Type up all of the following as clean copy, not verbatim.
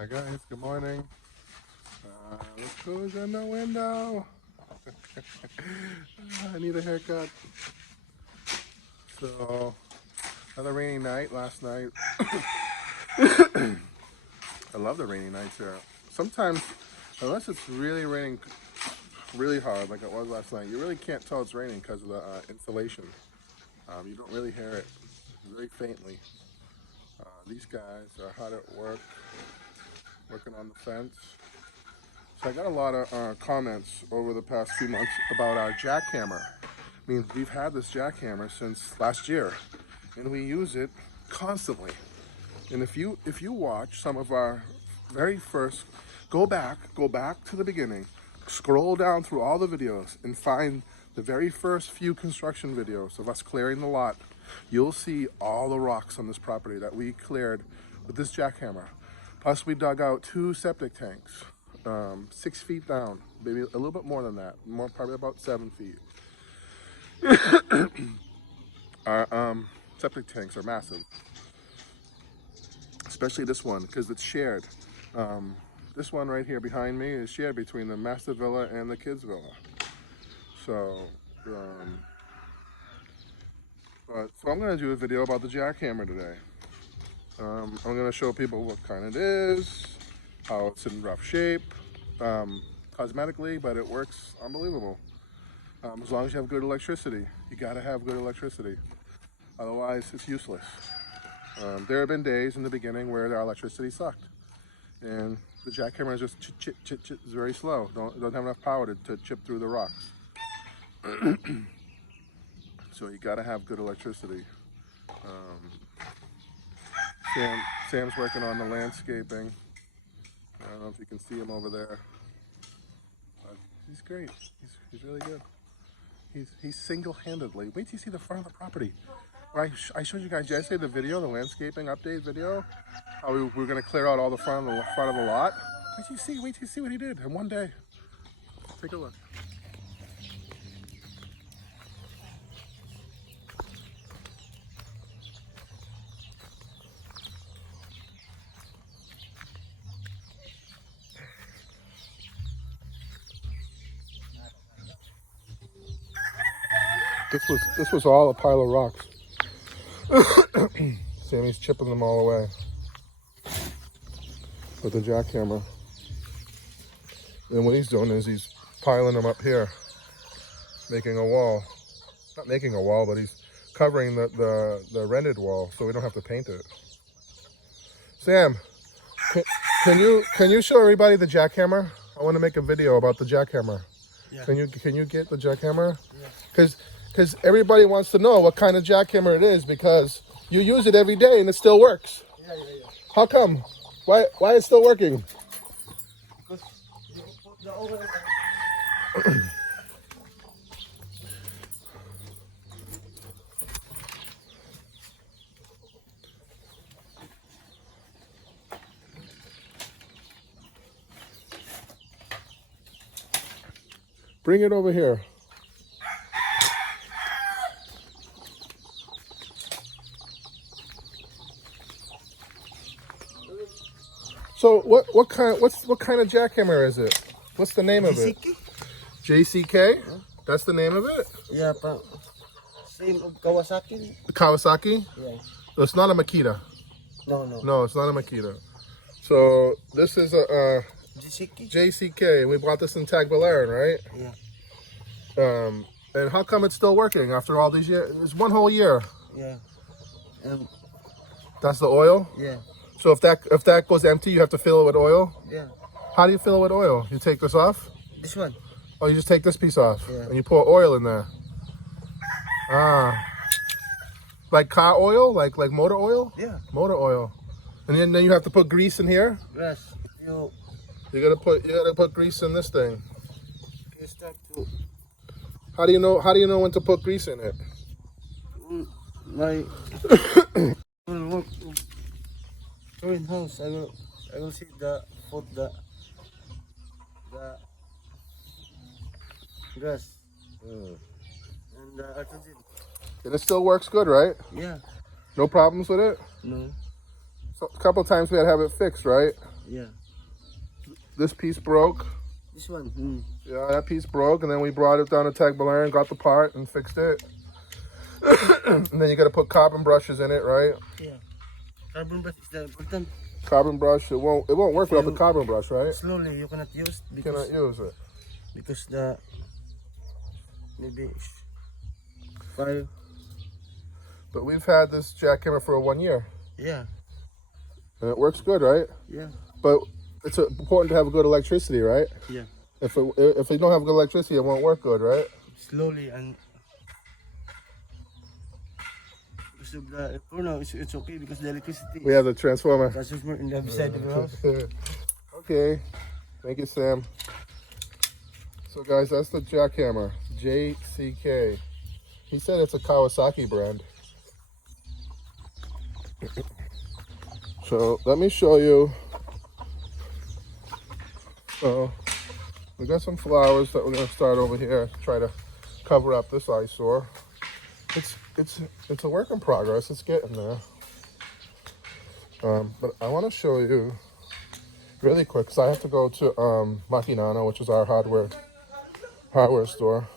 Hi guys, good morning. Look who's in the window. I need a haircut. So, another rainy night last night. I love the rainy nights here. Sometimes, unless it's really raining really hard like it was last night, you really can't tell it's raining because of the insulation. You don't really hear it very faintly. These guys are hard at work, working on the fence. So I got a lot of comments over the past few months about our jackhammer. I mean, we've had this jackhammer since last year, and we use it constantly. And if you watch some of our very first, go back to the beginning, scroll down through all the videos and find the very first few construction videos of us clearing the lot, you'll see all the rocks on this property that we cleared with this jackhammer. Plus we dug out 2 septic tanks, 6 feet down, maybe a little bit more than that, probably about 7 feet. Our septic tanks are massive, especially this one because it's shared. This one right here behind me is shared between the master villa and the kids villa. So, so I'm going to do a video about the jackhammer today. I'm going to show people what kind it is, how it's in rough shape, cosmetically, but it works unbelievable. As long as you have good electricity. You got to have good electricity. Otherwise, it's useless. There have been days in the beginning where our electricity sucked. And the jackhammer is just chit, it's very slow. Don't have enough power to chip through the rocks. So you got to have good electricity. Sam's working on the landscaping. I don't know if you can see him over there. But he's great. He's really good. He's single-handedly. Wait till you see the front of the property. I showed you guys yesterday the video, the landscaping update video. How we were going to clear out all the front of the lot. Wait till you see what he did in one day. Take a look. This was all a pile of rocks. Sammy's chipping them all away with the jackhammer. And what he's doing is he's piling them up here, making a wall. Not making a wall, but he's covering the rendered wall so we don't have to paint it. Sam, can you show everybody the jackhammer? I want to make a video about the jackhammer. Yeah. Can you get the jackhammer? Yeah. Because everybody wants to know what kind of jackhammer it is because you use it every day and it still works. Yeah. How come? Why it's still working? Because you put the oil. Bring it over here. So what kind of jackhammer is it? What's the name of it? JCK? Huh? That's the name of it? Yeah, but same of Kawasaki. Kawasaki? Yeah. So it's not a Makita. No. No, it's not a Makita. So this is a JCK. We bought this in Tagbilaran, right? Yeah. And how come it's still working after all these years? It's one whole year. Yeah. That's the oil? Yeah. So if that goes empty, you have to fill it with oil? Yeah. How do you fill it with oil? You take this off? This one. Oh, you just take this piece off? Yeah. And you pour oil in there? Ah. Like car oil? Like motor oil? Yeah. Motor oil. And then you have to put grease in here? Yes. You gotta put grease in this thing. You start to. How do you know when to put grease in it? Like will work in house. I will see the grass and the artisan. And it still works good, right? Yeah. No problems with it? No. So a couple of times we had to have it fixed, right? Yeah. This piece broke. This one. Yeah, that piece broke, and then we brought it down to Tag Baler and got the part and fixed it. And then you got to put carbon brushes in it, right? Yeah. Carbon brush is the important. Carbon brush. It won't work without the carbon brush, right? Slowly, you cannot use You cannot use it. because the maybe 5. But we've had this jackhammer for 1 year, Yeah. and it works good, right? Yeah. But it's important to have good electricity, right? Yeah. If you don't have good electricity, it won't work good, right? Slowly and because of the for now it's okay because the electricity. We have the transformer. Transformer in the other side of the house. Okay, thank you, Sam. So guys, that's the jackhammer, JCK. He said it's a Kawasaki brand. So let me show you. So we got some flowers that we're gonna start over here. Try to cover up this eyesore. It's a work in progress. It's getting there. But I want to show you really quick because I have to go to Makinano, which is our hardware store.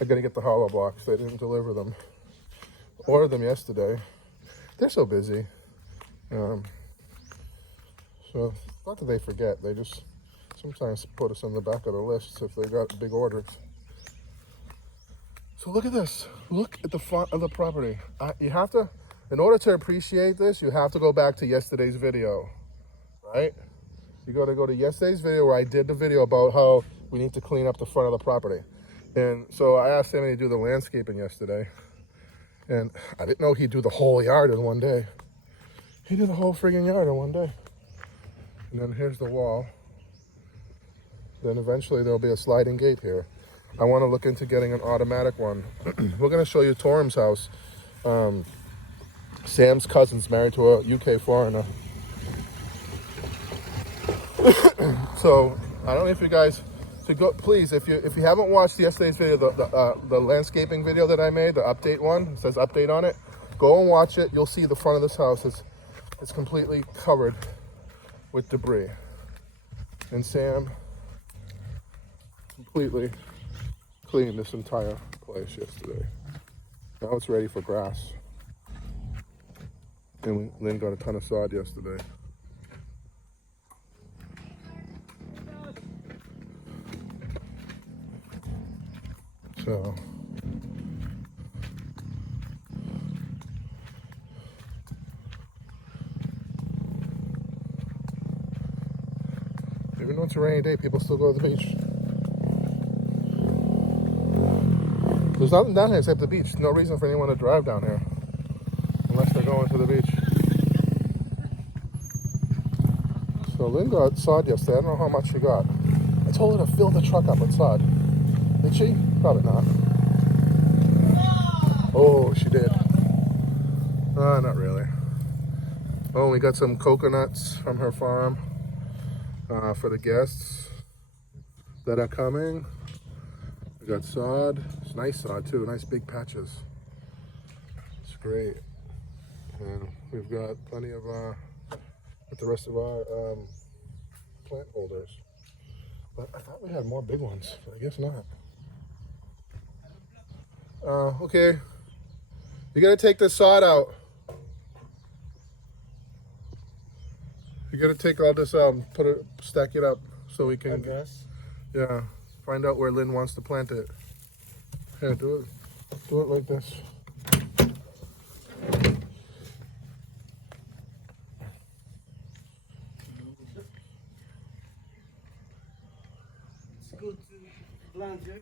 I gotta get the hollow blocks. They didn't deliver them. Ordered them yesterday. They're so busy. So not that they forget. They just sometimes put us on the back of the list if they got big orders. So look at this. Look at the front of the property. You have to, in order to appreciate this, you have to go back to yesterday's video, right? You got to go to yesterday's video where I did the video about how we need to clean up the front of the property. And so I asked Sammy to do the landscaping yesterday. And I didn't know he'd do the whole yard in one day. He did the whole friggin' yard in one day. And then here's the wall. Then eventually there'll be a sliding gate here. I want to look into getting an automatic one. We're going to show you Torum's house. Sam's cousin's married to a UK foreigner. So I don't know if you guys should go. Please, if you haven't watched yesterday's video, the landscaping video that I made, the update one, it says update on it. Go and watch it. You'll see the front of this house it's completely covered with debris. And Sam completely cleaned this entire place yesterday. Now it's ready for grass. And Lynn got a ton of sod yesterday. So even though it's a rainy day, people still go to the beach. There's nothing down here except the beach. No reason for anyone to drive down here unless they're going to the beach. So Lynn got sod yesterday. I don't know how much she got. I told her to fill the truck up with sod. Did she? Probably not. Oh, she did. Not really. Oh, we got some coconuts from her farm for the guests that are coming. We got sod. It's nice sod too, nice big patches. It's great. And we've got plenty of with the rest of our plant holders. But I thought we had more big ones, but I guess not. Okay. You gotta take the sod out. You gotta take all this out and stack it up so we can, yeah, find out where Lynn wants to plant it. Here, do it like this. It's good to plant here.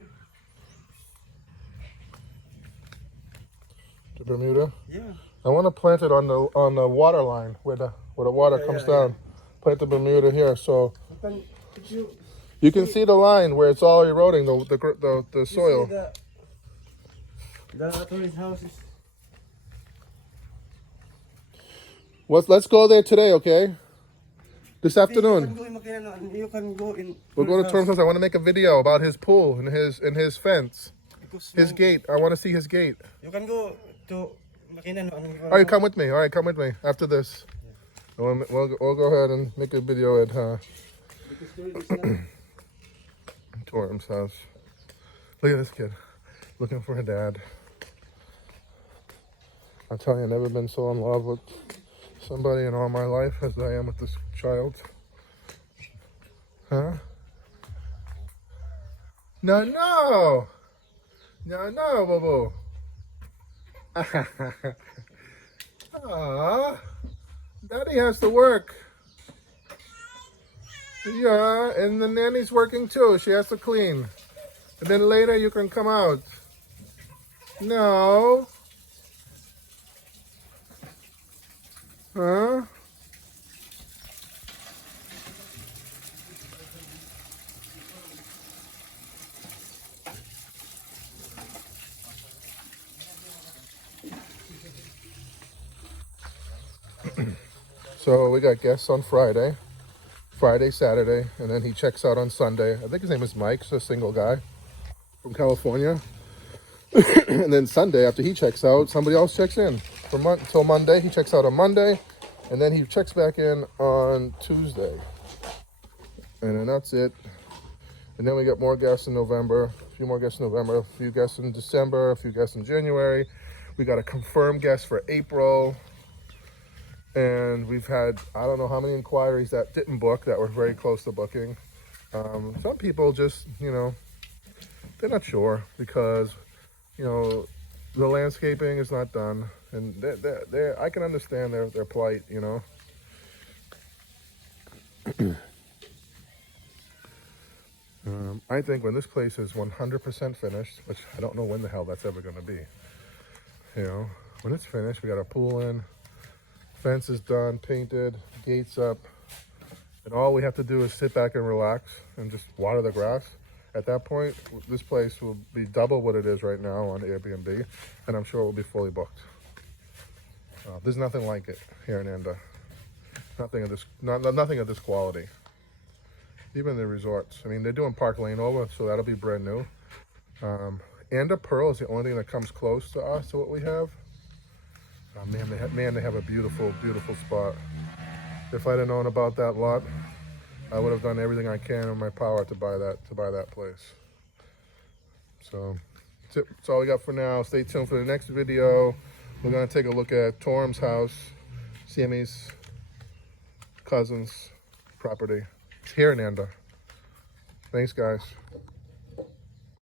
To Bermuda? Yeah. I want to plant it on the water line where the water comes down. Plant the Bermuda here, so you can see the line where it's all eroding the soil. The tourist houses. Let's go there today, okay? This afternoon. You can go in. We'll go to Torum's house. I want to make a video about his pool and his fence, his gate. I want to see his gate. You can go to Makinano. All right, come with me. All right, come with me after this. We'll go ahead and make a video at Torm's house. Look at this kid, looking for a dad. I'm telling you, I've never been so in love with somebody in all my life as I am with this child. Huh? No, no! No, no, boo-boo. Aww. Daddy has to work. Yeah, and the nanny's working too. She has to clean. And then later you can come out. No. Huh? So we got guests on Friday, Saturday, and then he checks out on Sunday. I think his name is Mike, he's a single guy from California. And then Sunday, after he checks out, somebody else checks in. Until Monday, he checks out on Monday, and then he checks back in on Tuesday. And then that's it. And then we got more guests in November, a few more guests in November, a few guests in December, a few guests in January. We got a confirmed guest for April. And we've had, I don't know how many inquiries that didn't book that were very close to booking. Some people just, you know, they're not sure because, you know, the landscaping is not done. And I can understand their plight, you know. I think when this place is 100% finished, which I don't know when the hell that's ever going to be, you know, when it's finished, we got a pool in. Fence is done, painted, gates up, and all we have to do is sit back and relax and just water the grass. At that point, this place will be double what it is right now on Airbnb, and I'm sure it will be fully booked. There's nothing like it here in Anda. Nothing of this quality. Even the resorts. I mean, they're doing Park Lane over, so that'll be brand new. Anda Pearl is the only thing that comes close to us, to what we have. Oh, man, they have a beautiful, beautiful spot. If I'd have known about that lot, I would have done everything I can in my power to buy that place. So that's all we got for now. Stay tuned for the next video. We're gonna take a look at Torm's house, Sammy's cousin's property. It's here in Anda. Thanks, guys.